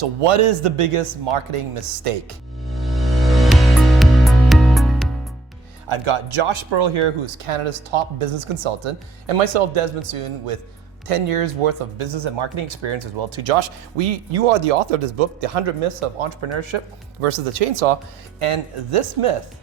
So what is the biggest marketing mistake? I've got Josh Spurrell here, who is Canada's top business consultant, and myself, Desmond Soon, with 10 years worth of business and marketing experience as well too. Josh, you are the author of this book, The 100 Myths of Entrepreneurship versus the Chainsaw, and this myth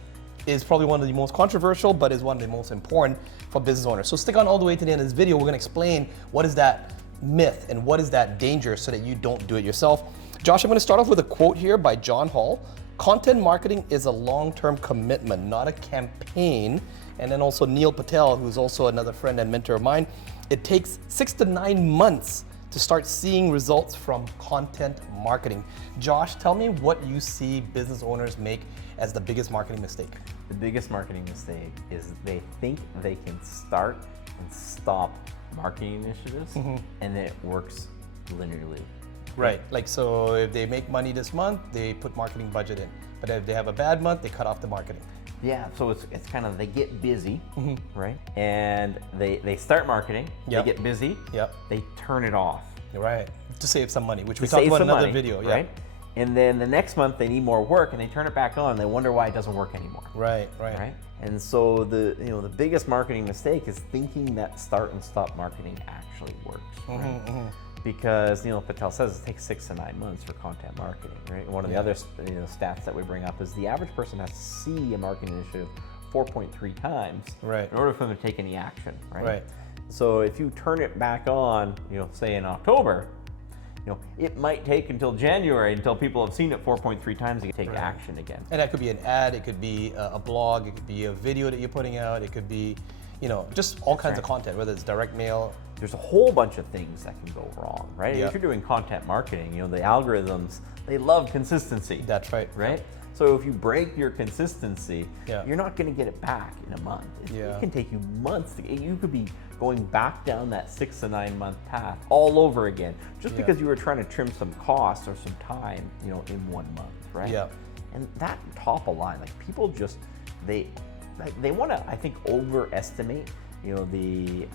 is probably one of the most controversial, but is one of the most important for business owners. So stick on all the way to the end of this video. We're gonna explain what is that myth and what is that danger so that you don't do it yourself. Josh, I'm gonna start off with a quote here by John Hall. Content marketing is a long-term commitment, not a campaign. And then also Neil Patel, who's also another friend and mentor of mine. It takes 6 to 9 months to start seeing results from content marketing. Josh, tell me what you see business owners make as the biggest marketing mistake. The biggest marketing mistake is they think they can start and stop marketing initiatives and it works linearly. Right, like so if they make money this month, they put marketing budget in. But if they have a bad month, they cut off the marketing. Yeah, so it's kind of, they get busy, right? And they start marketing, they get busy, they turn it off. Right, to save some money, which we talked about in another video. Right? And then the next month they need more work and they turn it back on, they wonder why it doesn't work anymore. Right. And so the biggest marketing mistake is thinking that start and stop marketing actually works. Right? Because Patel says it takes 6 to 9 months for content marketing, right? And one of the other stats that we bring up is the average person has to see a marketing initiative 4.3 times in order for them to take any action, right? So if you turn it back on, say in October, it might take until January until people have seen it 4.3 times to take action again. And that could be an ad, it could be a blog, it could be a video that you're putting out, it could be just all kinds of content, whether it's direct mail. There's a whole bunch of things that can go wrong, right? If you're doing content marketing, the algorithms, they love consistency. That's right. Right? So if you break your consistency, you're not going to get it back in a month. It can take you months. You could be going back down that 6 to 9 month path all over again, just because you were trying to trim some costs or some time, in 1 month, right? And that top of line, like people just, they want to, I think, overestimate the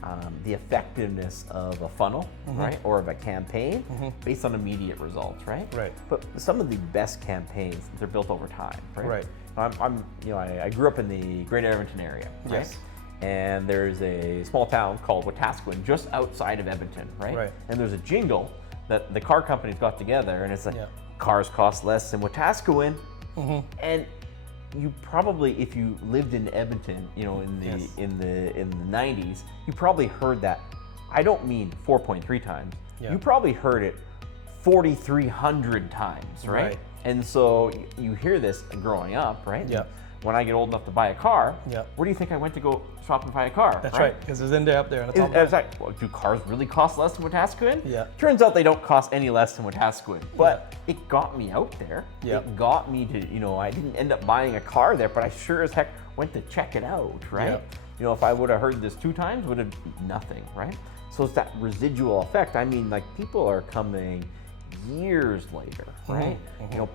effectiveness of a funnel, right, or of a campaign based on immediate results, right? But some of the best campaigns, they're built over time, right? I grew up in the Greater Edmonton area, right? And there's a small town called Wetaskiwin just outside of Edmonton, right? And there's a jingle that the car companies got together, and it's like cars cost less in Wetaskiwin, and you probably, if you lived in Edmonton, in the 90s, you probably heard that. I don't mean 4.3 times. You probably heard it 4,300 times, right? And so you hear this growing up, right? When I get old enough to buy a car, where do you think I went to go shop and buy a car? That's right, because it's in there up there on the top. It's like, well, do cars really cost less in Wetaskiwin? Turns out they don't cost any less in Wetaskiwin, but it got me out there. It got me to, I didn't end up buying a car there, but I sure as heck went to check it out, right? If I would have heard this 2 times, would have been nothing, right? So it's that residual effect. I mean, like people are coming years later, right?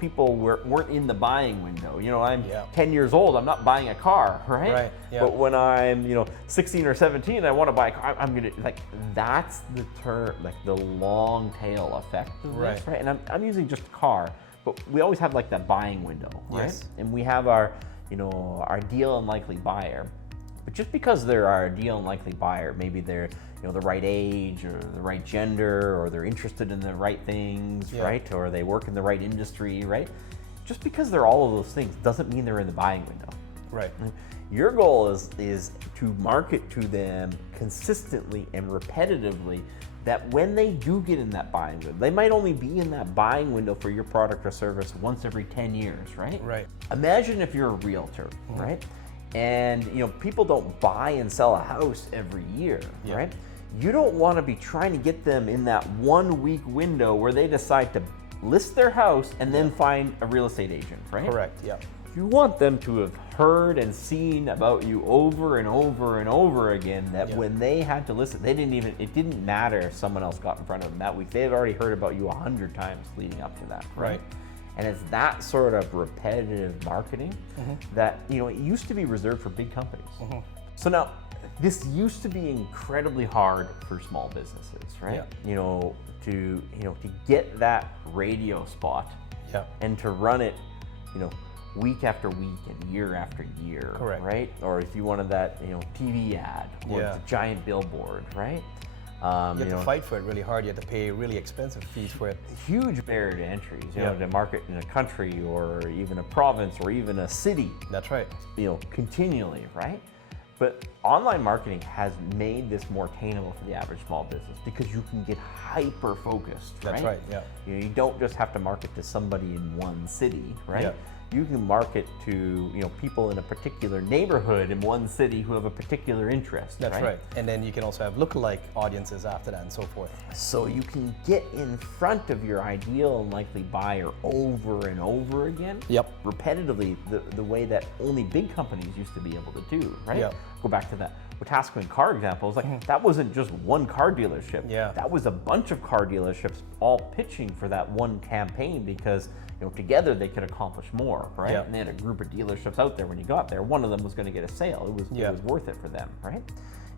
People weren't in the buying window. I'm 10 years old, I'm not buying a car, right? But when I'm, 16 or 17, I want to buy a car, I'm gonna, like, that's the term, like the long tail effect of this, right? And I'm using just a car, but we always have like that buying window, right? And we have our, our ideal and likely buyer. But just because they're our ideal and likely buyer, maybe they're the right age or the right gender, or they're interested in the right things, right? Or they work in the right industry, right? Just because they're all of those things doesn't mean they're in the buying window. Right. Your goal is to market to them consistently and repetitively that when they do get in that buying window, they might only be in that buying window for your product or service once every 10 years, right? Imagine if you're a realtor, right? And people don't buy and sell a house every year, right? You don't want to be trying to get them in that 1 week window where they decide to list their house and then find a real estate agent, right? Correct. You want them to have heard and seen about you over and over and over again, that when they had to list it, it didn't matter if someone else got in front of them that week. They've already heard about you 100 times leading up to that, right? And it's that sort of repetitive marketing that, it used to be reserved for big companies. So now, this used to be incredibly hard for small businesses, right? Yeah. To get that radio spot and to run it, week after week and year after year, correct, right? Or if you wanted that, TV ad or it's a giant billboard, right? You have to fight for it really hard. You have to pay really expensive fees for it. Huge barrier to entry, to market in a country or even a province or even a city. That's right. Continually, right? But online marketing has made this more attainable for the average small business because you can get hyper focused, right? That's right, yeah. You don't just have to market to somebody in one city, right? Yeah. You can market to people in a particular neighborhood in one city who have a particular interest. That's right. And then you can also have lookalike audiences after that and so forth. So you can get in front of your ideal and likely buyer over and over again. Yep. Repetitively, the way that only big companies used to be able to do, right? Yep. Go back to that Wetaskiwin car example. It's like that wasn't just one car dealership. Yeah. That was a bunch of car dealerships all pitching for that one campaign because together they could accomplish more, right? Yeah. And they had a group of dealerships out there when you got there. One of them was going to get a sale. It was worth it for them, right?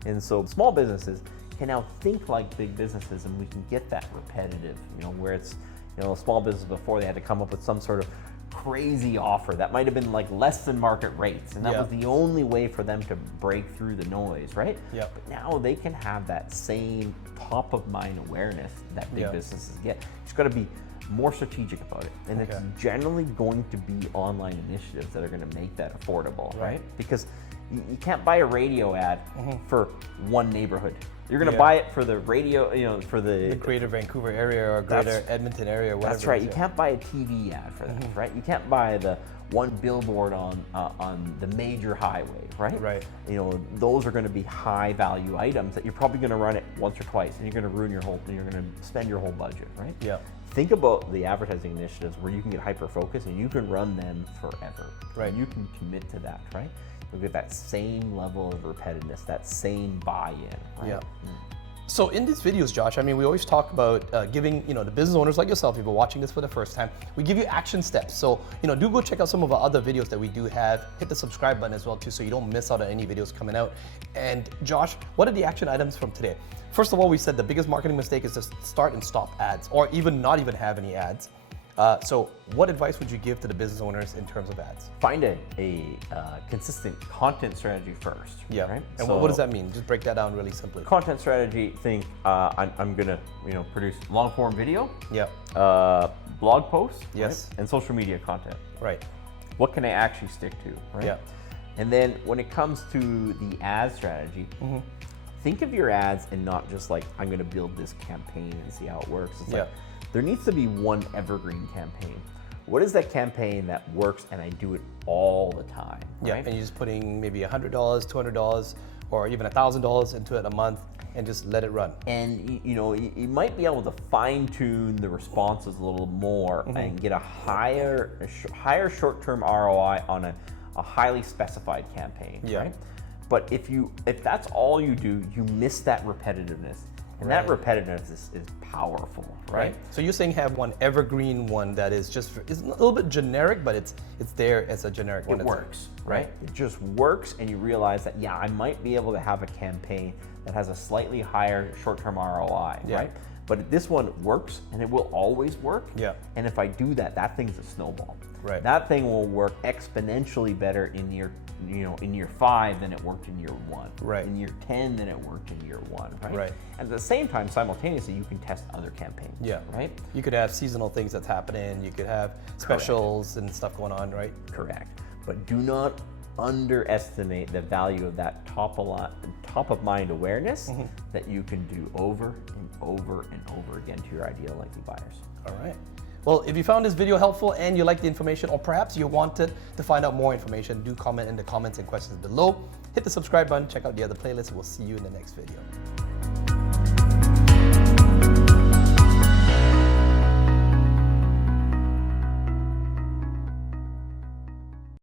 And so small businesses can now think like big businesses, and we can get that repetitive, where it's, a small business before they had to come up with some sort of crazy offer that might have been like less than market rates, and that was the only way for them to break through the noise, right? Yeah. But now they can have that same top of mind awareness that big businesses get. It's got to be more strategic about it, and it's generally going to be online initiatives that are going to make that affordable, right? Because you can't buy a radio ad for one neighborhood. You're going to buy it for the radio, for the greater Vancouver area or greater Edmonton area, or whatever. That's right. You can't buy a TV ad for that, right? You can't buy the one billboard on the major highway, right? Right. Those are going to be high value items that you're probably going to run it once or twice, and you're going to ruin your whole, and you're going to spend your whole budget, right? Yeah. Think about the advertising initiatives where you can get hyper focused and you can run them forever. Right. And you can commit to that, right? You'll get that same level of repetitiveness, that same buy-in, right? Yeah. So in these videos, Josh, we always talk about giving, the business owners like yourself, if you're watching this for the first time, we give you action steps. So, do go check out some of our other videos that we do have. Hit the subscribe button as well too, so you don't miss out on any videos coming out. And Josh, what are the action items from today? First of all, we said the biggest marketing mistake is to start and stop ads, or even not even have any ads. So what advice would you give to the business owners in terms of ads? Find a consistent content strategy first. Yeah. Right? And what does that mean? Just break that down really simply. Content strategy, think I'm going to produce long form video, yeah, blog posts, yes, right? And social media content. Right. What can I actually stick to? Right? Yeah. And then when it comes to the ad strategy, think of your ads and not just like, I'm going to build this campaign and see how it works. It's like, there needs to be one evergreen campaign. What is that campaign that works and I do it all the time? Yeah, right? and you're just putting maybe $100, $200, or even $1,000 into it a month and just let it run. And you might be able to fine tune the responses a little more and get a higher short-term ROI on a highly specified campaign, right? But if that's all you do, you miss that repetitiveness. And that repetitiveness is powerful, right? So you're saying have one evergreen one that is just, it's a little bit generic, but it's there as a generic one. It works, right? It just works, and you realize that, I might be able to have a campaign that has a slightly higher short-term ROI, right? But this one works, and it will always work. Yeah. And if I do that, that thing's a snowball. Right. That thing will work exponentially better in year 5 than it worked in year 1. Right. In year 10 than it worked in year 1. Right. Right. And at the same time, simultaneously, you can test other campaigns. Yeah. Right. You could have seasonal things that's happening. You could have specials and stuff going on. Right. Correct. But do not underestimate the value of that top of mind awareness that you can do over and over and over again to your ideal likely buyers. All right. Well, if you found this video helpful and you like the information, or perhaps you wanted to find out more information, do comment in the comments and questions below. Hit the subscribe button, check out the other playlists, and we'll see you in the next video.